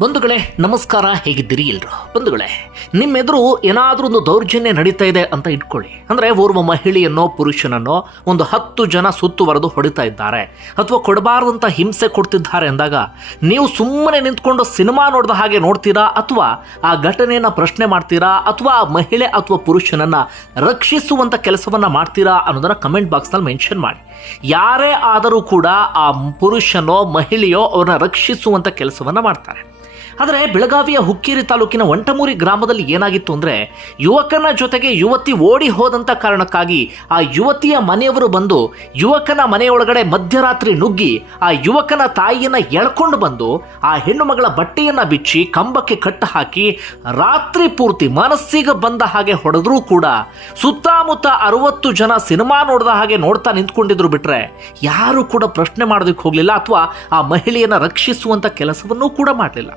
ಬಂಧುಗಳೇ, ನಮಸ್ಕಾರ, ಹೇಗಿದ್ದೀರಿ ಎಲ್ರು? ಬಂಧುಗಳೇ, ನಿಮ್ಮೆದುರು ಏನಾದರೂ ಒಂದು ದೌರ್ಜನ್ಯ ನಡೀತಾ ಇದೆ ಅಂತ ಇಟ್ಕೊಳ್ಳಿ. ಅಂದರೆ ಓರ್ವ ಮಹಿಳೆಯನ್ನೋ, ಪುರುಷನನ್ನೋ ಒಂದು ಹತ್ತು ಜನ ಸುತ್ತುವರೆದು ಹೊಡಿತಾ ಇದ್ದಾರೆ. ಅಥವಾ ಕೊಡಬಾರ್ದಂಥ ಹಿಂಸೆ ಕೊಡ್ತಿದ್ದಾರೆ ಅಂದಾಗ ನೀವು ಸುಮ್ಮನೆ ನಿಂತ್ಕೊಂಡು ಸಿನಿಮಾ ನೋಡಿದ ಹಾಗೆ ನೋಡ್ತೀರಾ? ಅಥವಾ ಆ ಘಟನೆಯನ್ನು ಪ್ರಶ್ನೆ ಮಾಡ್ತೀರಾ? ಅಥವಾ ಆ ಮಹಿಳೆ ಅಥವಾ ಪುರುಷನನ್ನು ರಕ್ಷಿಸುವಂಥ ಕೆಲಸವನ್ನು ಮಾಡ್ತೀರಾ ಅನ್ನೋದನ್ನು ಕಮೆಂಟ್ ಬಾಕ್ಸ್ನಲ್ಲಿ ಮೆನ್ಷನ್ ಮಾಡಿ. ಯಾರೇ ಆದರೂ ಕೂಡ ಆ ಪುರುಷನೋ, ಮಹಿಳೆಯೋ ಅವ್ರನ್ನ ರಕ್ಷಿಸುವಂಥ ಕೆಲಸವನ್ನು ಮಾಡ್ತಾರೆ. ಆದರೆ ಬೆಳಗಾವಿಯ ಹುಕ್ಕೇರಿ ತಾಲೂಕಿನ ಒಂಟಮೂರಿ ಗ್ರಾಮದಲ್ಲಿ ಏನಾಗಿತ್ತು ಅಂದರೆ ಯುವಕನ ಜೊತೆಗೆ ಯುವತಿ ಓಡಿ ಹೋದಂಥ ಕಾರಣಕ್ಕಾಗಿ ಆ ಯುವತಿಯ ಮನೆಯವರು ಬಂದು ಯುವಕನ ಮನೆಯೊಳಗಡೆ ಮಧ್ಯರಾತ್ರಿ ನುಗ್ಗಿ ಆ ಯುವಕನ ತಾಯಿಯನ್ನು ಎಳ್ಕೊಂಡು ಬಂದು ಆ ಹೆಣ್ಣು ಮಗಳ ಬಟ್ಟೆಯನ್ನು ಬಿಚ್ಚಿ ಕಂಬಕ್ಕೆ ಕಟ್ಟು ಹಾಕಿ ರಾತ್ರಿ ಪೂರ್ತಿ ಮನಸ್ಸಿಗೆ ಬಂದ ಹಾಗೆ ಹೊಡೆದ್ರೂ ಕೂಡ ಸುತ್ತಮುತ್ತ ಅರವತ್ತು ಜನ ಸಿನಿಮಾ ನೋಡಿದ ಹಾಗೆ ನೋಡ್ತಾ ನಿಂತ್ಕೊಂಡಿದ್ರು ಬಿಟ್ರೆ ಯಾರು ಕೂಡ ಪ್ರಶ್ನೆ ಮಾಡೋದಕ್ಕೆ ಹೋಗಲಿಲ್ಲ ಅಥವಾ ಆ ಮಹಿಳೆಯನ್ನು ರಕ್ಷಿಸುವಂಥ ಕೆಲಸವನ್ನೂ ಕೂಡ ಮಾಡಲಿಲ್ಲ.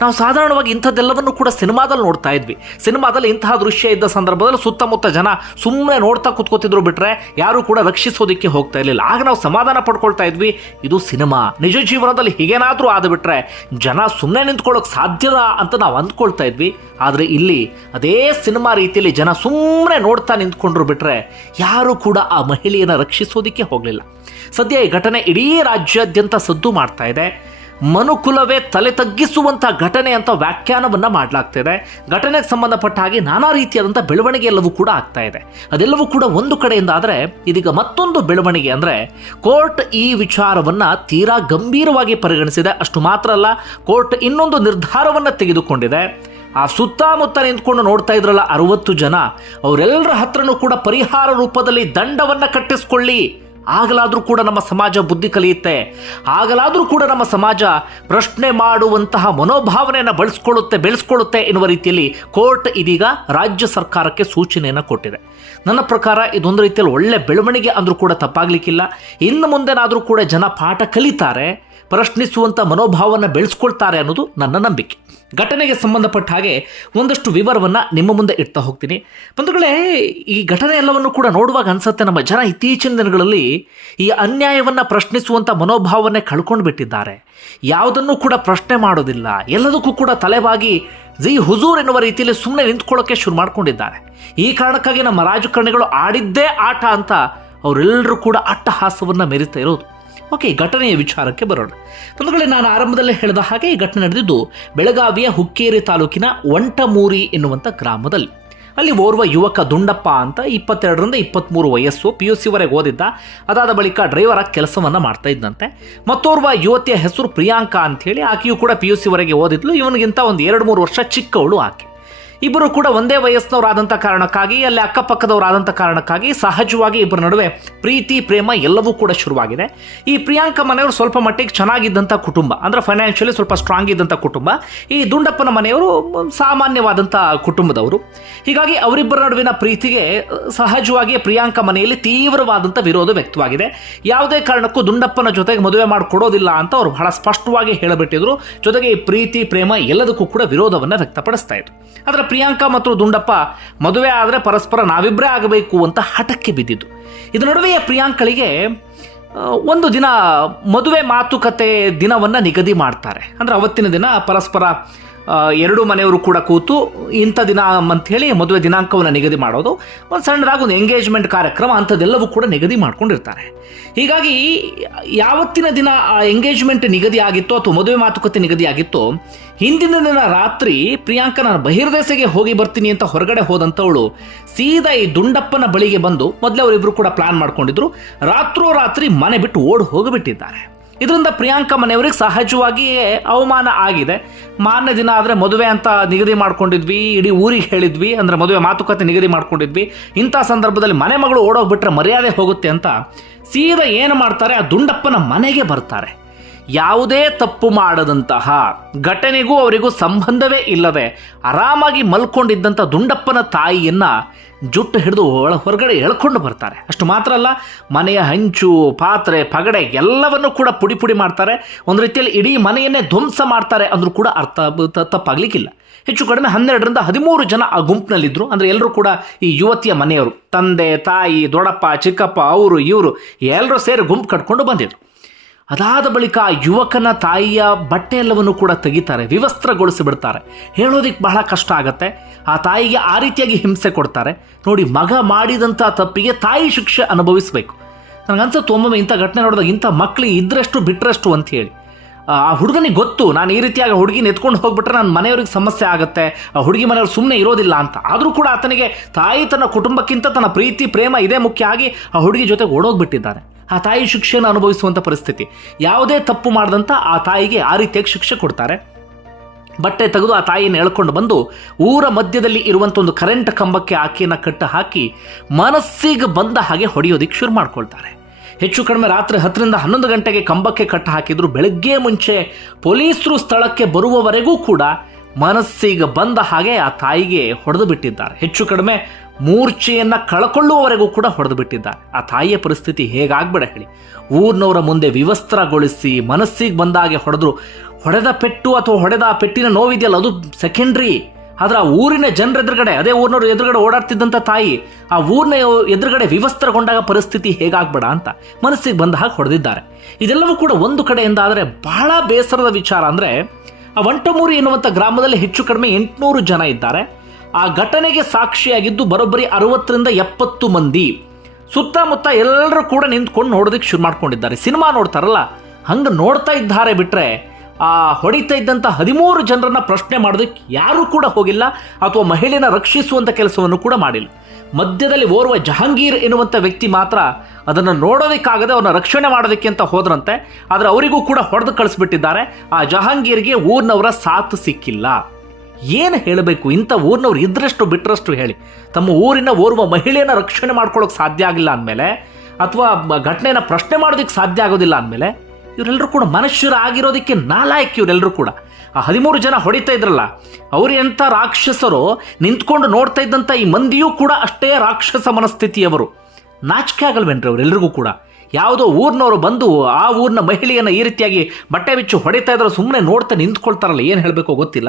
ನಾವು ಸಾಧಾರಣವಾಗಿ ಇಂಥದ್ದೆಲ್ಲವನ್ನು ಕೂಡ ಸಿನಿಮಾದಲ್ಲಿ ನೋಡ್ತಾ ಇದ್ವಿ. ಸಿನಿಮಾದಲ್ಲಿ ಇಂತಹ ದೃಶ್ಯ ಇದ್ದ ಸಂದರ್ಭದಲ್ಲಿ ಸುತ್ತಮುತ್ತ ಜನ ಸುಮ್ಮನೆ ನೋಡ್ತಾ ಕೂತ್ಕೋತಿದ್ರು ಬಿಟ್ರೆ ಯಾರು ಕೂಡ ರಕ್ಷಿಸೋದಕ್ಕೆ ಹೋಗ್ತಾ ಇರಲಿಲ್ಲ. ಆಗ ನಾವು ಸಮಾಧಾನ ಪಡ್ಕೊಳ್ತಾ ಇದ್ವಿ, ಇದು ಸಿನಿಮಾ. ನಿಜ ಜೀವನದಲ್ಲಿ ಹೀಗೇನಾದರೂ ಆದ್ಬಿಟ್ರೆ ಜನ ಸುಮ್ಮನೆ ನಿಂತ್ಕೊಳ್ಳೋಕೆ ಸಾಧ್ಯದ ಅಂತ ನಾವು ಅಂದ್ಕೊಳ್ತಾ ಇದ್ವಿ. ಆದರೆ ಇಲ್ಲಿ ಅದೇ ಸಿನಿಮಾ ರೀತಿಯಲ್ಲಿ ಜನ ಸುಮ್ಮನೆ ನೋಡ್ತಾ ನಿಂತ್ಕೊಂಡ್ರು ಬಿಟ್ರೆ ಯಾರು ಕೂಡ ಆ ಮಹಿಳೆಯನ್ನು ರಕ್ಷಿಸೋದಕ್ಕೆ ಹೋಗಲಿಲ್ಲ. ಸದ್ಯ ಈ ಘಟನೆ ಇಡೀ ರಾಜ್ಯಾದ್ಯಂತ ಸದ್ದು ಮಾಡ್ತಾ ಇದೆ. ಮನುಕುಲವೇ ತಲೆ ತಗ್ಗಿಸುವಂಥ ಘಟನೆ ಅಂತ ವ್ಯಾಖ್ಯಾನವನ್ನ ಮಾಡಲಾಗ್ತಿದೆ. ಘಟನೆಗೆ ಸಂಬಂಧಪಟ್ಟ ಹಾಗೆ ನಾನಾ ರೀತಿಯಾದಂಥ ಬೆಳವಣಿಗೆ ಎಲ್ಲವೂ ಕೂಡ ಆಗ್ತಾ ಇದೆ. ಅದೆಲ್ಲವೂ ಕೂಡ ಒಂದು ಕಡೆಯಿಂದ ಆದರೆ, ಇದೀಗ ಮತ್ತೊಂದು ಬೆಳವಣಿಗೆ ಅಂದರೆ, ಕೋರ್ಟ್ ಈ ವಿಚಾರವನ್ನು ತೀರಾ ಗಂಭೀರವಾಗಿ ಪರಿಗಣಿಸಿದೆ. ಅಷ್ಟು ಮಾತ್ರ ಅಲ್ಲ, ಕೋರ್ಟ್ ಇನ್ನೊಂದು ನಿರ್ಧಾರವನ್ನು ತೆಗೆದುಕೊಂಡಿದೆ. ಆ ಸುತ್ತಮುತ್ತ ನಿಂತ್ಕೊಂಡು ನೋಡ್ತಾ ಇದ್ರಲ್ಲ ಅರವತ್ತು ಜನ, ಅವರೆಲ್ಲರ ಹತ್ರನೂ ಕೂಡ ಪರಿಹಾರ ರೂಪದಲ್ಲಿ ದಂಡವನ್ನು ಕಟ್ಟಿಸ್ಕೊಳ್ಳಿ. ಆಗಲಾದರೂ ಕೂಡ ನಮ್ಮ ಸಮಾಜ ಬುದ್ಧಿ ಕಲಿಯುತ್ತೆ. ಆಗಲಾದರೂ ಕೂಡ ನಮ್ಮ ಸಮಾಜ ಪ್ರಶ್ನೆ ಮಾಡುವಂತಹ ಮನೋಭಾವನೆಯನ್ನು ಬಳಸ್ಕೊಳ್ಳುತ್ತೆ, ಬೆಳೆಸ್ಕೊಳ್ಳುತ್ತೆ ಎನ್ನುವ ರೀತಿಯಲ್ಲಿ ಕೋರ್ಟ್ ಇದೀಗ ರಾಜ್ಯ ಸರ್ಕಾರಕ್ಕೆ ಸೂಚನೆಯನ್ನು ಕೊಟ್ಟಿದೆ. ನನ್ನ ಪ್ರಕಾರ ಇದೊಂದು ರೀತಿಯಲ್ಲಿ ಒಳ್ಳೆ ಬೆಳವಣಿಗೆ ಅಂದರೂ ಕೂಡ ತಪ್ಪಾಗಲಿಕ್ಕಿಲ್ಲ. ಇನ್ನು ಮುಂದೆನಾದರೂ ಕೂಡ ಜನ ಪಾಠ ಕಲಿತಾರೆ ಪ್ರಶ್ನಿಸುವಂಥ ಮನೋಭಾವವನ್ನು ಬೆಳೆಸ್ಕೊಳ್ತಾರೆ ಅನ್ನೋದು ನನ್ನ ನಂಬಿಕೆ. ಘಟನೆಗೆ ಸಂಬಂಧಪಟ್ಟ ಹಾಗೆ ಒಂದಷ್ಟು ವಿವರವನ್ನು ನಿಮ್ಮ ಮುಂದೆ ಇಡ್ತಾ ಹೋಗ್ತೀನಿ. ಬಂಧುಗಳೇ, ಈ ಘಟನೆ ಎಲ್ಲವನ್ನು ಕೂಡ ನೋಡುವಾಗ ಅನಿಸುತ್ತೆ ನಮ್ಮ ಜನ ಇತ್ತೀಚಿನ ದಿನಗಳಲ್ಲಿ ಈ ಅನ್ಯಾಯವನ್ನು ಪ್ರಶ್ನಿಸುವಂಥ ಮನೋಭಾವನೆ ಕಳ್ಕೊಂಡು ಬಿಟ್ಟಿದ್ದಾರೆ. ಯಾವುದನ್ನು ಕೂಡ ಪ್ರಶ್ನೆ ಮಾಡೋದಿಲ್ಲ. ಎಲ್ಲದಕ್ಕೂ ಕೂಡ ತಲೆಬಾಗಿ ಜಿ ಹುಜೂರ್ ಎನ್ನುವ ರೀತಿಯಲ್ಲಿ ಸುಮ್ಮನೆ ನಿಂತ್ಕೊಳ್ಳೋಕ್ಕೆ ಶುರು ಮಾಡ್ಕೊಂಡಿದ್ದಾರೆ. ಈ ಕಾರಣಕ್ಕಾಗಿ ನಮ್ಮ ರಾಜಕಾರಣಿಗಳು ಆಡಿದ್ದೇ ಆಟ ಅಂತ ಅವರೆಲ್ಲರೂ ಕೂಡ ಅಟ್ಟಹಾಸವನ್ನು ಮೆರಿತಾ ಇರೋದು. ಓಕೆ ಘಟನೆಯ ವಿಚಾರಕ್ಕೆ ಬರೋಣ. ಬಂಧುಗಳೇ, ನಾನು ಆರಂಭದಲ್ಲೇ ಹೇಳಿದ ಹಾಗೆ ಈ ಘಟನೆ ನಡೆದಿದ್ದು ಬೆಳಗಾವಿಯ ಹುಕ್ಕೇರಿ ತಾಲೂಕಿನ ಒಂಟಮೂರಿ ಎನ್ನುವಂಥ ಗ್ರಾಮದಲ್ಲಿ. ಅಲ್ಲಿ ಓರ್ವ ಯುವಕ ದುಂಡಪ್ಪ ಅಂತ ಇಪ್ಪತ್ತೆರಡರಿಂದ ಇಪ್ಪತ್ತ್ಮೂರು ವಯಸ್ಸು ಪಿ ಯು ಸಿವರೆಗೆ ಓದಿದ್ದ, ಅದಾದ ಬಳಿಕ ಡ್ರೈವರ್ ಆಗಿ ಕೆಲಸವನ್ನು ಮಾಡ್ತಾ ಇದ್ದಂತೆ. ಮತ್ತೋರ್ವ ಯುವತಿಯ ಹೆಸರು ಪ್ರಿಯಾಂಕಾ ಅಂಥೇಳಿ ಆಕೆಯು ಕೂಡ ಪಿ ಯು ಸಿವರೆಗೆ ಓದಿದ್ಲು. ಇವನಿಗಿಂತ ಒಂದು ಎರಡು ಮೂರು ವರ್ಷ ಚಿಕ್ಕವಳು ಆಕೆ. ಇಬ್ಬರು ಕೂಡ ಒಂದೇ ವಯಸ್ಸಿನವರಾದಂಥ ಕಾರಣಕ್ಕಾಗಿ, ಅಲ್ಲಿ ಅಕ್ಕಪಕ್ಕದವರಾದಂಥ ಕಾರಣಕ್ಕಾಗಿ ಸಹಜವಾಗಿ ಇಬ್ಬರ ನಡುವೆ ಪ್ರೀತಿ, ಪ್ರೇಮ ಎಲ್ಲವೂ ಕೂಡ ಶುರುವಾಗಿದೆ. ಈ ಪ್ರಿಯಾಂಕ ಮನೆಯವರು ಸ್ವಲ್ಪ ಮಟ್ಟಿಗೆ ಚೆನ್ನಾಗಿದ್ದಂಥ ಕುಟುಂಬ, ಅಂದರೆ ಫೈನಾನ್ಷಿಯಲಿ ಸ್ವಲ್ಪ ಸ್ಟ್ರಾಂಗ್ ಇದ್ದಂಥ ಕುಟುಂಬ. ಈ ದುಂಡಪ್ಪನ ಮನೆಯವರು ಸಾಮಾನ್ಯವಾದಂಥ ಕುಟುಂಬದವರು. ಹೀಗಾಗಿ ಅವರಿಬ್ಬರ ನಡುವಿನ ಪ್ರೀತಿಗೆ ಸಹಜವಾಗಿ ಪ್ರಿಯಾಂಕ ಮನೆಯಲ್ಲಿ ತೀವ್ರವಾದಂಥ ವಿರೋಧ ವ್ಯಕ್ತವಾಗಿದೆ. ಯಾವುದೇ ಕಾರಣಕ್ಕೂ ದುಂಡಪ್ಪನ ಜೊತೆಗೆ ಮದುವೆ ಮಾಡಿಕೊಡೋದಿಲ್ಲ ಅಂತ ಅವರು ಬಹಳ ಸ್ಪಷ್ಟವಾಗಿ ಹೇಳಿಬಿಟ್ಟಿದ್ರು. ಜೊತೆಗೆ ಈ ಪ್ರೀತಿ, ಪ್ರೇಮ ಎಲ್ಲದಕ್ಕೂ ಕೂಡ ವಿರೋಧವನ್ನು ವ್ಯಕ್ತಪಡಿಸ್ತಾ ಇದ್ರು. ಆದರೆ ಪ್ರಿಯಾಂಕಾ ಮತ್ತು ದುಂಡಪ್ಪ ಮದುವೆ ಆದರೆ ಪರಸ್ಪರ ನಾವಿಬ್ಬರೇ ಆಗಬೇಕು ಅಂತ ಹಠಕ್ಕೆ ಬಿದ್ದಿದ್ದು. ಇದರ ನಡುವೆಯೇ ಪ್ರಿಯಾಂಕಳಿಗೆ ಒಂದು ದಿನ ಮದುವೆ ಮಾತುಕತೆ ದಿನವನ್ನು ನಿಗದಿ ಮಾಡ್ತಾರೆ. ಅಂದರೆ ಅವತ್ತಿನ ದಿನ ಪರಸ್ಪರ ಎರಡು ಮನೆಯವರು ಕೂಡ ಕೂತು ಇಂಥ ದಿನ ಅಂಥೇಳಿ ಮದುವೆ ದಿನಾಂಕವನ್ನು ನಿಗದಿ ಮಾಡೋದು. ಒಂದು ಸಣ್ಣದಾಗಿ ಒಂದು ಎಂಗೇಜ್ಮೆಂಟ್ ಕಾರ್ಯಕ್ರಮ ಅಂಥದ್ದೆಲ್ಲವೂ ಕೂಡ ನಿಗದಿ ಮಾಡ್ಕೊಂಡಿರ್ತಾರೆ. ಹೀಗಾಗಿ ಯಾವತ್ತಿನ ದಿನ ಆ ಎಂಗೇಜ್ಮೆಂಟ್ ನಿಗದಿ ಆಗಿತ್ತೋ ಅಥವಾ ಮದುವೆ ಮಾತುಕತೆ ನಿಗದಿ ಆಗಿತ್ತೋ ಹಿಂದಿನ ದಿನ ರಾತ್ರಿ ಪ್ರಿಯಾಂಕ ನಾನು ಬಹಿರ್ದೇಶಕ್ಕೆ ಹೋಗಿ ಬರ್ತೀನಿ ಅಂತ ಹೊರಗಡೆ ಹೋದಂಥವಳು ಸೀದಾ ಈ ದುಂಡಪ್ಪನ ಬಳಿಗೆ ಬಂದು ಮೊದಲೇ ಅವರಿಬ್ರು ಕೂಡ ಪ್ಲಾನ್ ಮಾಡ್ಕೊಂಡಿದ್ರು. ರಾತ್ರೋರಾತ್ರಿ ಮನೆ ಬಿಟ್ಟು ಓಡಿ ಹೋಗಿಬಿಟ್ಟಿದ್ದಾರೆ. ಇದರಿಂದ ಪ್ರಿಯಾಂಕಾ ಮನೆಯವರಿಗೆ ಸಹಜವಾಗಿಯೇ ಅವಮಾನ ಆಗಿದೆ. ಮಾನ್ಯ ದಿನ ಆದರೆ ಮದುವೆ ಅಂತ ನಿಗದಿ ಮಾಡ್ಕೊಂಡಿದ್ವಿ, ಇಡೀ ಊರಿಗೆ ಹೇಳಿದ್ವಿ, ಅಂದರೆ ಮದುವೆ ಮಾತುಕತೆ ನಿಗದಿ ಮಾಡ್ಕೊಂಡಿದ್ವಿ. ಇಂಥ ಸಂದರ್ಭದಲ್ಲಿ ಮನೆ ಮಗಳು ಓಡೋಗ್ಬಿಟ್ರೆ ಮರ್ಯಾದೆ ಹೋಗುತ್ತೆ ಅಂತ ಸೀದಾ ಏನು ಮಾಡ್ತಾರೆ? ಆ ದುಂಡಪ್ಪನ ಮನೆಗೆ ಬರ್ತಾರೆ. ಯಾವುದೇ ತಪ್ಪು ಮಾಡದಂತಹ ಘಟನೆಗೂ ಅವರಿಗೂ ಸಂಬಂಧವೇ ಇಲ್ಲದೆ ಆರಾಮಾಗಿ ಮಲ್ಕೊಂಡಿದ್ದಂಥ ದುಂಡಪ್ಪನ ತಾಯಿಯನ್ನು ಜುಟ್ಟು ಹಿಡಿದು ಒಳ ಹೊರಗಡೆ ಎಳ್ಕೊಂಡು ಬರ್ತಾರೆ. ಅಷ್ಟು ಮಾತ್ರ ಅಲ್ಲ, ಮನೆಯ ಹಂಚು, ಪಾತ್ರೆ, ಪಗಡೆ ಎಲ್ಲವನ್ನು ಕೂಡ ಪುಡಿ ಪುಡಿ ಮಾಡ್ತಾರೆ. ಒಂದು ರೀತಿಯಲ್ಲಿ ಇಡೀ ಮನೆಯನ್ನೇ ಧ್ವಂಸ ಮಾಡ್ತಾರೆ ಅಂದರೂ ಕೂಡ ಅರ್ಥ ತಪ್ಪಾಗಲಿಕ್ಕಿಲ್ಲ. ಹೆಚ್ಚು ಕಡಿಮೆ ಹನ್ನೆರಡರಿಂದ ಹದಿಮೂರು ಜನ ಆ ಗುಂಪಿನಲ್ಲಿದ್ದರು ಅಂದರೆ ಎಲ್ಲರೂ ಕೂಡ ಈ ಯುವತಿಯ ಮನೆಯವರು. ತಂದೆ, ತಾಯಿ, ದೊಡ್ಡಪ್ಪ, ಚಿಕ್ಕಪ್ಪ, ಅವರು, ಇವರು ಎಲ್ಲರೂ ಸೇರಿ ಗುಂಪು ಕಟ್ಕೊಂಡು ಬಂದಿದ್ರು. ಅದಾದ ಬಳಿಕ ಆ ಯುವಕನ ತಾಯಿಯ ಬಟ್ಟೆ ಎಲ್ಲವನ್ನು ಕೂಡ ತೆಗಿತಾರೆ ವಿವಸ್ತ್ರಗೊಳಿಸಿ ಬಿಡ್ತಾರೆ ಹೇಳೋದಕ್ಕೆ ಬಹಳ ಕಷ್ಟ ಆಗತ್ತೆ. ಆ ತಾಯಿಗೆ ಆ ರೀತಿಯಾಗಿ ಹಿಂಸೆ ಕೊಡ್ತಾರೆ. ನೋಡಿ, ಮಗ ಮಾಡಿದಂಥ ತಪ್ಪಿಗೆ ತಾಯಿ ಶಿಕ್ಷೆ ಅನುಭವಿಸಬೇಕು. ನನಗನ್ಸುತ್ತೆ ಒಮ್ಮೊಮ್ಮೆ ಇಂಥ ಘಟನೆ ನೋಡಿದಾಗ ಇಂಥ ಮಕ್ಕಳು ಇದ್ರಷ್ಟು ಬಿಟ್ರಷ್ಟು ಅಂತ ಹೇಳಿ ಆ ಹುಡುಗನಿಗೆ ಗೊತ್ತು, ನಾನು ಈ ರೀತಿಯಾಗಿ ಹುಡುಗಿನ ಎತ್ಕೊಂಡು ಹೋಗ್ಬಿಟ್ರೆ ನನ್ನ ಮನೆಯವ್ರಿಗೆ ಸಮಸ್ಯೆ ಆಗುತ್ತೆ, ಆ ಹುಡುಗಿ ಮನೆಯವ್ರು ಸುಮ್ಮನೆ ಇರೋದಿಲ್ಲ ಅಂತ. ಆದರೂ ಕೂಡ ಆತನಿಗೆ ತಾಯಿ ತನ್ನ ಕುಟುಂಬಕ್ಕಿಂತ ತನ್ನ ಪ್ರೀತಿ, ಪ್ರೇಮ ಇದೇ ಮುಖ್ಯ ಆಗಿ ಆ ಹುಡುಗಿ ಜೊತೆಗೆ ಓಡೋಗ್ಬಿಟ್ಟಿದ್ದಾನೆ. ಆ ತಾಯಿ ಶಿಕ್ಷೆಯನ್ನು ಅನುಭವಿಸುವಂಥ ಪರಿಸ್ಥಿತಿ. ಯಾವುದೇ ತಪ್ಪು ಮಾಡಿದಂಥ ಆ ತಾಯಿಗೆ ಆ ರೀತಿಯಾಗಿ ಶಿಕ್ಷೆ ಕೊಡ್ತಾರೆ. ಬಟ್ಟೆ ತೆಗೆದು ಆ ತಾಯಿಯನ್ನು ಎಳ್ಕೊಂಡು ಬಂದು ಊರ ಮಧ್ಯದಲ್ಲಿ ಇರುವಂಥ ಒಂದು ಕರೆಂಟ್ ಕಂಬಕ್ಕೆ ಆಕೆಯನ್ನು ಕಟ್ಟು ಹಾಕಿ ಮನಸ್ಸಿಗೆ ಬಂದ ಹಾಗೆ ಹೊಡೆಯೋದಿಕ್ಕೆ ಶುರು ಮಾಡ್ಕೊಳ್ತಾರೆ. ಹೆಚ್ಚು ಕಡಿಮೆ ರಾತ್ರಿ ಹತ್ತರಿಂದ ಹನ್ನೊಂದು ಗಂಟೆಗೆ ಕಂಬಕ್ಕೆ ಕಟ್ಟು ಹಾಕಿದ್ರು ಬೆಳಗ್ಗೆ ಮುಂಚೆ ಪೊಲೀಸರು ಸ್ಥಳಕ್ಕೆ ಬರುವವರೆಗೂ ಕೂಡ ಮನಸ್ಸಿಗೆ ಬಂದ ಹಾಗೆ ಆ ತಾಯಿಗೆ ಹೊಡೆದು ಬಿಟ್ಟಿದ್ದಾರೆ. ಹೆಚ್ಚು ಕಡಿಮೆ ಮೂರ್ಛೆಯನ್ನು ಕಳ್ಕೊಳ್ಳುವವರೆಗೂ ಕೂಡ ಹೊಡೆದು ಬಿಟ್ಟಿದ್ದಾರೆ ಆ ತಾಯಿಯ ಪರಿಸ್ಥಿತಿ ಹೇಗಾಗ್ಬೇಡ ಹೇಳಿ. ಊರಿನವರ ಮುಂದೆ ವಿವಸ್ತ್ರಗೊಳಿಸಿ ಮನಸ್ಸಿಗೆ ಬಂದಾಗೆ ಹೊಡೆದ್ರು. ಹೊಡೆದ ಪೆಟ್ಟು ಅಥವಾ ಹೊಡೆದ ಪೆಟ್ಟಿನ ನೋವಿದೆಯಲ್ಲ, ಅದು ಸೆಕೆಂಡ್ರಿ ಆದ್ರೆ ಆ ಊರಿನ ಜನರ ಎದುರುಗಡೆ ಅದೇ ಊರಿನವ್ರು ಎದುರುಗಡೆ ಓಡಾಡ್ತಿದ್ದಂಥ ತಾಯಿ, ಆ ಊರಿನ ಎದುರುಗಡೆ ವಿವಸ್ತ್ರಗೊಂಡಾಗ ಪರಿಸ್ಥಿತಿ ಹೇಗಾಗ್ಬೇಡ ಅಂತ ಮನಸ್ಸಿಗೆ ಬಂದ ಹಾಗೆ ಹೊಡೆದಿದ್ದಾರೆ. ಇದೆಲ್ಲವೂ ಕೂಡ ಒಂದು ಕಡೆಯಿಂದ ಆದರೆ ಬಹಳ ಬೇಸರದ ವಿಚಾರ ಅಂದರೆ, ಆ ವಂಟಮೂರಿ ಎನ್ನುವಂಥ ಗ್ರಾಮದಲ್ಲಿ ಹೆಚ್ಚು ಕಡಿಮೆ ಎಂಟುನೂರು ಜನ ಇದ್ದಾರೆ. ಆ ಘಟನೆಗೆ ಸಾಕ್ಷಿಯಾಗಿದ್ದು ಬರೋಬ್ಬರಿ ಅರವತ್ತರಿಂದ ಎಪ್ಪತ್ತು ಮಂದಿ. ಸುತ್ತಮುತ್ತ ಎಲ್ಲರೂ ಕೂಡ ನಿಂತ್ಕೊಂಡು ನೋಡೋದಕ್ಕೆ ಶುರು ಮಾಡ್ಕೊಂಡಿದ್ದಾರೆ. ಸಿನಿಮಾ ನೋಡ್ತಾರಲ್ಲ, ಹಂಗೆ ನೋಡ್ತಾ ಇದ್ದಾರೆ ಬಿಟ್ಟರೆ ಆ ಹೊಡಿತಾ ಇದ್ದಂಥ ಹದಿಮೂರು ಜನರನ್ನ ಪ್ರಶ್ನೆ ಮಾಡೋದಕ್ಕೆ ಯಾರೂ ಕೂಡ ಹೋಗಿಲ್ಲ, ಅಥವಾ ಮಹಿಳೆಯನ್ನ ರಕ್ಷಿಸುವಂಥ ಕೆಲಸವನ್ನು ಕೂಡ ಮಾಡಿಲ್ಲ. ಮಧ್ಯದಲ್ಲಿ ಓರ್ವ ಜಹಾಂಗೀರ್ ಎನ್ನುವಂಥ ವ್ಯಕ್ತಿ ಮಾತ್ರ ಅದನ್ನು ನೋಡೋದಕ್ಕಾಗದೆ ಅವ್ರನ್ನ ರಕ್ಷಣೆ ಮಾಡೋದಕ್ಕೆ ಅಂತ ಹೋದ್ರಂತೆ, ಆದರೆ ಅವರಿಗೂ ಕೂಡ ಹೊಡೆದು ಕಳಿಸ್ಬಿಟ್ಟಿದ್ದಾರೆ. ಆ ಜಹಾಂಗೀರ್ಗೆ ಊರಿನವರ ಸಾಥ್ ಸಿಕ್ಕಿಲ್ಲ. ಏನು ಹೇಳಬೇಕು? ಇಂಥ ಊರಿನವ್ರು ಇದ್ರಷ್ಟು ಬಿಟ್ಟರಷ್ಟು ಹೇಳಿ. ತಮ್ಮ ಊರಿನ ಓರ್ವ ಮಹಿಳೆಯನ್ನು ರಕ್ಷಣೆ ಮಾಡ್ಕೊಳ್ಳೋಕೆ ಸಾಧ್ಯ ಆಗಿಲ್ಲ ಅಂದಮೇಲೆ, ಅಥವಾ ಘಟನೆನ ಪ್ರಶ್ನೆ ಮಾಡೋದಕ್ಕೆ ಸಾಧ್ಯ ಆಗೋದಿಲ್ಲ ಅಂದಮೇಲೆ ಇವರೆಲ್ಲರೂ ಕೂಡ ಮನುಷ್ಯರು ಆಗಿರೋದಕ್ಕೆ ನಾಲಾಯಕ್ ಇವರೆಲ್ಲರೂ ಕೂಡ. ಆ ಹದಿಮೂರು ಜನ ಹೊಡಿತಾ ಇದ್ರಲ್ಲ, ಅವ್ರು ಎಂಥ ರಾಕ್ಷಸರು ನಿಂತ್ಕೊಂಡು ನೋಡ್ತಾ ಇದ್ದಂಥ ಈ ಮಂದಿಯೂ ಕೂಡ ಅಷ್ಟೇ ರಾಕ್ಷಸ ಮನಸ್ಥಿತಿಯವರು. ನಾಚಿಕೆ ಆಗಲ್ವೇನ್ರಿ ಅವರೆಲ್ಲರಿಗೂ ಕೂಡ? ಯಾವುದೋ ಊರಿನವರು ಬಂದು ಆ ಊರಿನ ಮಹಿಳೆಯನ್ನು ಈ ರೀತಿಯಾಗಿ ಬಟ್ಟೆ ಬಿಚ್ಚು ಹೊಡಿತಾ ಇದ್ರು ಸುಮ್ಮನೆ ನೋಡ್ತಾ ನಿಂತ್ಕೊಳ್ತಾರಲ್ಲ, ಏನು ಹೇಳಬೇಕೋ ಗೊತ್ತಿಲ್ಲ.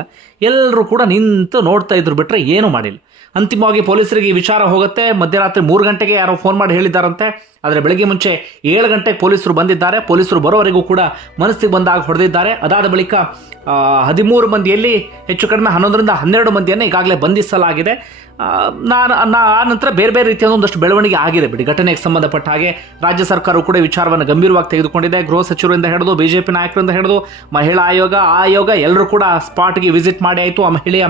ಎಲ್ಲರೂ ಕೂಡ ನಿಂತು ನೋಡ್ತಾ ಇದ್ರು ಬಿಟ್ಟರೆ ಏನೂ ಮಾಡಿಲ್ಲ. ಅಂತಿಮವಾಗಿ ಪೊಲೀಸರಿಗೆ ವಿಚಾರ ಹೋಗುತ್ತೆ. ಮಧ್ಯರಾತ್ರಿ ಮೂರು ಗಂಟೆಗೆ ಯಾರೋ ಫೋನ್ ಮಾಡಿ ಹೇಳಿದ್ದಾರಂತೆ. ಆದರೆ ಬೆಳಗ್ಗೆ ಮುಂಚೆ ಏಳು ಗಂಟೆಗೆ ಪೊಲೀಸರು ಬಂದಿದ್ದಾರೆ. ಪೊಲೀಸರು ಬರೋವರೆಗೂ ಕೂಡ ಮನಸ್ಸಿಗೆ ಬಂದಾಗ ಹೊಡೆದಿದ್ದಾರೆ. ಅದಾದ ಬಳಿಕ ಹದಿಮೂರು ಮಂದಿಯಲ್ಲಿ ಹೆಚ್ಚು ಕಡಿಮೆ ಹನ್ನೊಂದರಿಂದ ಹನ್ನೆರಡು ಮಂದಿಯನ್ನು ಈಗಾಗಲೇ ಬಂಧಿಸಲಾಗಿದೆ. ನಾನು ಆ ನಂತರ ಬೇರೆ ಬೇರೆ ರೀತಿಯ ಒಂದಷ್ಟು ಬೆಳವಣಿಗೆ ಆಗಿದೆ ಬಿಡಿ. ಘಟನೆಗೆ ಸಂಬಂಧಪಟ್ಟ ಹಾಗೆ ರಾಜ್ಯ ಸರ್ಕಾರವು ಕೂಡ ವಿಚಾರವನ್ನು ಗಂಭೀರವಾಗಿ ತೆಗೆದುಕೊಂಡಿದೆ. ಗೃಹ ಸಚಿವರಿಂದ ಹಿಡಿದು, ಬಿಜೆಪಿ ನಾಯಕರಿಂದ ಹಿಡಿದು, ಮಹಿಳಾ ಆಯೋಗ ಆಯೋಗ ಎಲ್ಲರೂ ಕೂಡ ಸ್ಪಾಟ್ಗೆ ವಿಸಿಟ್ ಮಾಡಿ ಆಯಿತು. ಆ ಮಹಿಳೆಯ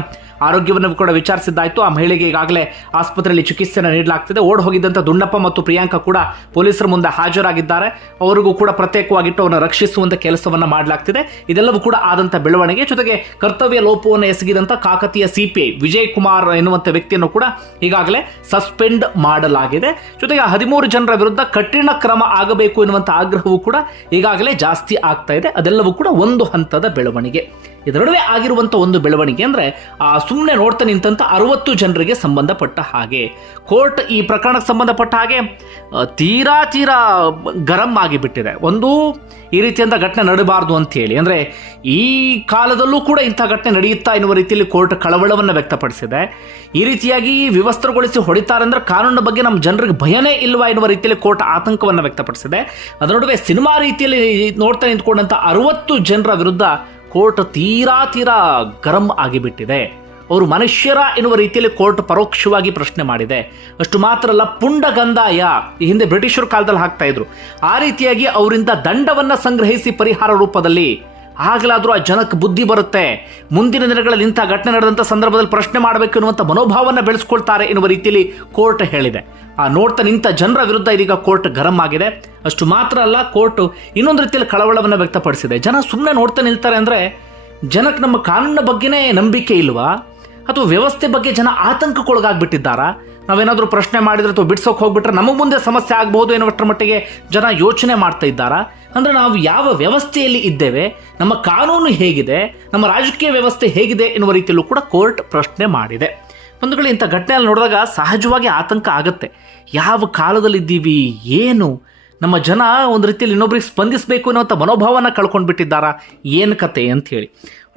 ಆರೋಗ್ಯವನ್ನು ಕೂಡ ವಿಚಾರಿಸಿದ್ದಾಯಿತು. ಆ ಮಹಿಳೆಗೆ ಈಗಾಗಲೇ ಆಸ್ಪತ್ರೆಯಲ್ಲಿ ಚಿಕಿತ್ಸೆಯನ್ನು ನೀಡಲಾಗ್ತಿದೆ. ಓಡ್ ಹೋಗಿದ್ದಂಥ ದುಂಡಪ್ಪ ಮತ್ತು ಪ್ರಿಯಾಂಕಾ ಕೂಡ ಪೊಲೀಸರ ಮುಂದೆ ಹಾಜರಾಗಿದ್ದಾರೆ. ಅವರಿಗೂ ಕೂಡ ಪ್ರತ್ಯೇಕವಾಗಿಟ್ಟು ಅವರನ್ನು ರಕ್ಷಿಸುವಂತ ಕೆಲಸವನ್ನ ಮಾಡಲಾಗ್ತಿದೆ. ಇದೆಲ್ಲವೂ ಕೂಡ ಆದಂಥ ಬೆಳವಣಿಗೆ. ಜೊತೆಗೆ ಕರ್ತವ್ಯ ಲೋಪವನ್ನು ಎಸಗಿದಂಥ ಕಾಕತೀಯ ಸಿಪಿಐ ವಿಜಯ್ ಕುಮಾರ್ ಎನ್ನುವಂತ ವ್ಯಕ್ತಿಯನ್ನು ಕೂಡ ಈಗಾಗಲೇ ಸಸ್ಪೆಂಡ್ ಮಾಡಲಾಗಿದೆ. ಜೊತೆಗೆ ಹದಿಮೂರು ಜನರ ವಿರುದ್ಧ ಕಠಿಣ ಕ್ರಮ ಆಗಬೇಕು ಎನ್ನುವಂತ ಆಗ್ರಹವೂ ಕೂಡ ಈಗಾಗಲೇ ಜಾಸ್ತಿ ಆಗ್ತಾ ಇದೆ. ಅದೆಲ್ಲವೂ ಕೂಡ ಒಂದು ಹಂತದ ಬೆಳವಣಿಗೆ. ಇದರ ನಡುವೆ ಆಗಿರುವಂಥ ಒಂದು ಬೆಳವಣಿಗೆ ಅಂದ್ರೆ ಆ ಸುಮ್ಮನೆ ನೋಡ್ತಾ ನಿಂತಂಥ ಅರವತ್ತು ಜನರಿಗೆ ಸಂಬಂಧಪಟ್ಟ ಹಾಗೆ. ಕೋರ್ಟ್ ಈ ಪ್ರಕರಣಕ್ಕೆ ಸಂಬಂಧಪಟ್ಟ ಹಾಗೆ ಆ, ತೀರಾ ತೀರಾ ಗರಂ ಆಗಿಬಿಟ್ಟಿದೆ. ಒಂದು ಈ ರೀತಿಯಿಂದ ಘಟನೆ ನಡಬಾರ್ದು ಅಂತೇಳಿ ಅಂದರೆ ಈ ಕಾಲದಲ್ಲೂ ಕೂಡ ಇಂಥ ಘಟನೆ ನಡೆಯುತ್ತಾ ಎನ್ನುವ ರೀತಿಯಲ್ಲಿ ಕೋರ್ಟ್ ಕಳವಳವನ್ನು ವ್ಯಕ್ತಪಡಿಸಿದೆ. ಈ ರೀತಿಯಾಗಿ ವಿವಸ್ತ್ರಗೊಳಿಸಿ ಹೊಡಿತಾರೆ ಅಂದ್ರೆ ಕಾನೂನಿನ ಬಗ್ಗೆ ನಮ್ಮ ಜನರಿಗೆ ಭಯನೇ ಇಲ್ವಾ ಎನ್ನುವ ರೀತಿಯಲ್ಲಿ ಕೋರ್ಟ್ ಆತಂಕವನ್ನು ವ್ಯಕ್ತಪಡಿಸಿದೆ. ಅದರ ನಡುವೆ ಸಿನಿಮಾ ರೀತಿಯಲ್ಲಿ ನೋಡ್ತಾ ನಿಂತ್ಕೊಂಡಂಥ ಅರವತ್ತು ಜನರ ವಿರುದ್ಧ ಕೋರ್ಟ್ ತೀರಾ ತೀರಾ ಗರಂ ಆಗಿಬಿಟ್ಟಿದೆ. ಅವರು ಮನುಷ್ಯರ ಎನ್ನುವ ರೀತಿಯಲ್ಲಿ ಕೋರ್ಟ್ ಪರೋಕ್ಷವಾಗಿ ಪ್ರಶ್ನೆ ಮಾಡಿದೆ. ಅಷ್ಟು ಮಾತ್ರ ಅಲ್ಲ, ಪುಂಡಗಂದಾಯ ಈ ಹಿಂದೆ ಬ್ರಿಟಿಷರು ಕಾಲದಲ್ಲಿ ಹಾಕ್ತಾ ಇದ್ರು. ಆ ರೀತಿಯಾಗಿ ಅವರಿಂದ ದಂಡವನ್ನು ಸಂಗ್ರಹಿಸಿ ಪರಿಹಾರ ರೂಪದಲ್ಲಿ ಆಗಲಾದರೂ ಆ ಜನಕ್ಕೆ ಬುದ್ಧಿ ಬರುತ್ತೆ. ಮುಂದಿನ ದಿನಗಳಲ್ಲಿ ಇಂಥ ಘಟನೆ ನಡೆದಂಥ ಸಂದರ್ಭದಲ್ಲಿ ಪ್ರಶ್ನೆ ಮಾಡಬೇಕು ಎನ್ನುವಂಥ ಮನೋಭಾವವನ್ನು ಬೆಳೆಸ್ಕೊಳ್ತಾರೆ ಎನ್ನುವ ರೀತಿಯಲ್ಲಿ ಕೋರ್ಟ್ ಹೇಳಿದೆ. ಆ ನೋಡ್ತಾ ನಿಂತ ಜನರ ವಿರುದ್ಧ ಇದೀಗ ಕೋರ್ಟ್ ಗರಂ ಆಗಿದೆ. ಅಷ್ಟು ಮಾತ್ರ ಅಲ್ಲ, ಕೋರ್ಟ್ ಇನ್ನೊಂದು ರೀತಿಯಲ್ಲಿ ಕಳವಳವನ್ನು ವ್ಯಕ್ತಪಡಿಸಿದೆ. ಜನ ಸುಮ್ಮನೆ ನೋಡ್ತಾ ನಿಲ್ತಾರೆ ಅಂದರೆ ಜನಕ್ಕೆ ನಮ್ಮ ಕಾನೂನಿನ ಬಗ್ಗೆನೇ ನಂಬಿಕೆ ಇಲ್ವಾ? ಅಥವಾ ವ್ಯವಸ್ಥೆ ಬಗ್ಗೆ ಜನ ಆತಂಕಕ್ಕೊಳಗಾಗ್ಬಿಟ್ಟಿದ್ದಾರಾ? ನಾವೇನಾದರೂ ಪ್ರಶ್ನೆ ಮಾಡಿದ್ರೆ ಅಥವಾ ಬಿಡ್ಸೋಕೆ ಹೋಗ್ಬಿಟ್ರೆ ನಮಗೆ ಮುಂದೆ ಸಮಸ್ಯೆ ಆಗಬಹುದು ಎನ್ನುವಷ್ಟರ ಮಟ್ಟಿಗೆ ಜನ ಯೋಚನೆ ಮಾಡ್ತಾ ಇದ್ದಾರಾ? ಅಂದರೆ ನಾವು ಯಾವ ವ್ಯವಸ್ಥೆಯಲ್ಲಿ ಇದ್ದೇವೆ, ನಮ್ಮ ಕಾನೂನು ಹೇಗಿದೆ, ನಮ್ಮ ರಾಜಕೀಯ ವ್ಯವಸ್ಥೆ ಹೇಗಿದೆ ಎನ್ನುವ ರೀತಿಯಲ್ಲೂ ಕೂಡ ಕೋರ್ಟ್ ಪ್ರಶ್ನೆ ಮಾಡಿದೆ. ಬಂಧುಗಳು, ಇಂಥ ಘಟನೆಯಲ್ಲಿ ನೋಡಿದಾಗ ಸಹಜವಾಗಿ ಆತಂಕ ಆಗುತ್ತೆ. ಯಾವ ಕಾಲದಲ್ಲಿದ್ದೀವಿ ಏನು? ನಮ್ಮ ಜನ ಒಂದು ರೀತಿಯಲ್ಲಿ ಇನ್ನೊಬ್ರಿಗೆ ಸ್ಪಂದಿಸಬೇಕು ಅನ್ನೋಂಥ ಮನೋಭಾವನ ಕಳ್ಕೊಂಡು ಬಿಟ್ಟಿದ್ದಾರಾ ಏನು ಕತೆ ಅಂತ ಹೇಳಿ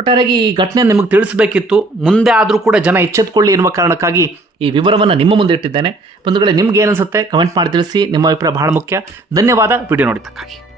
ಒಟ್ಟಾರೆಯಾಗಿ ಈ ಘಟನೆ ನಿಮಗೆ ತಿಳಿಸಬೇಕಿತ್ತು, ಮುಂದೆ ಆದರೂ ಕೂಡ ಜನ ಎಚ್ಚೆತ್ಕೊಳ್ಳಿ ಎನ್ನುವ ಕಾರಣಕ್ಕಾಗಿ ಈ ವಿವರವನ್ನು ನಿಮ್ಮ ಮುಂದೆ ಇಟ್ಟಿದ್ದೇನೆ. ಬಂಧುಗಳೇ, ನಿಮ್ಗೆ ಏನನ್ಸುತ್ತೆ ಕಮೆಂಟ್ ಮಾಡಿ ತಿಳಿಸಿ. ನಿಮ್ಮ ಅಭಿಪ್ರಾಯ ಬಹಳ ಮುಖ್ಯ. ಧನ್ಯವಾದ. ವಿಡಿಯೋ ನೋಡಿದ್ದಕ್ಕಾಗಿ.